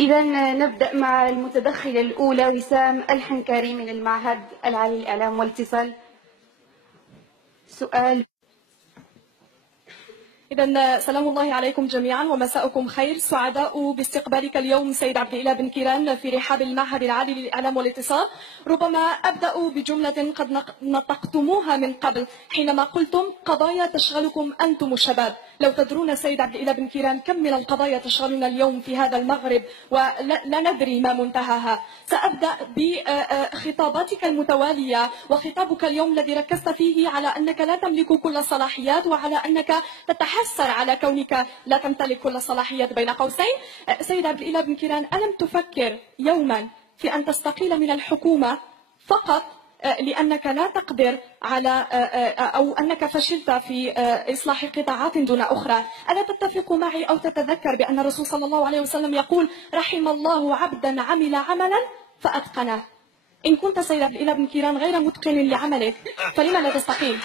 إذا نبدأ مع المتدخلة الأولى وسام الحنكاري من المعهد العالي للإعلام والاتصال. سؤال. إذا سلام الله عليكم جميعا ومساءكم خير. سعداء باستقبالك اليوم سيد عبد الإله بن كيران في رحاب المعهد العالي للإعلام والاتصال. ربما أبدأ بجملة قد نطقتموها من قبل حينما قلتم قضايا تشغلكم أنتم الشباب. لو تدرون سيد عبد الإله بن كيران كم من القضايا تشغلنا اليوم في هذا المغرب ولا ندري ما منتهاها. سأبدأ بخطاباتك المتوالية وخطابك اليوم الذي ركزت فيه على أنك لا تملك كل الصلاحيات وعلى أنك تتحسر على كونك لا تمتلك كل الصلاحيات بين قوسين. سيد عبد الإله بن كيران، ألم تفكر يوما في أن تستقيل من الحكومة فقط لأنك لا تقدر على أو أنك فشلت في إصلاح قطاعات دون أخرى؟ ألا تتفق معي أو تتذكر بأن الرسول صلى الله عليه وسلم يقول رحم الله عبدا عمل عملا فأتقنه؟ إن كنت سيد عبد الإله بن كيران غير متقن لعملك فلما لا تستقيل؟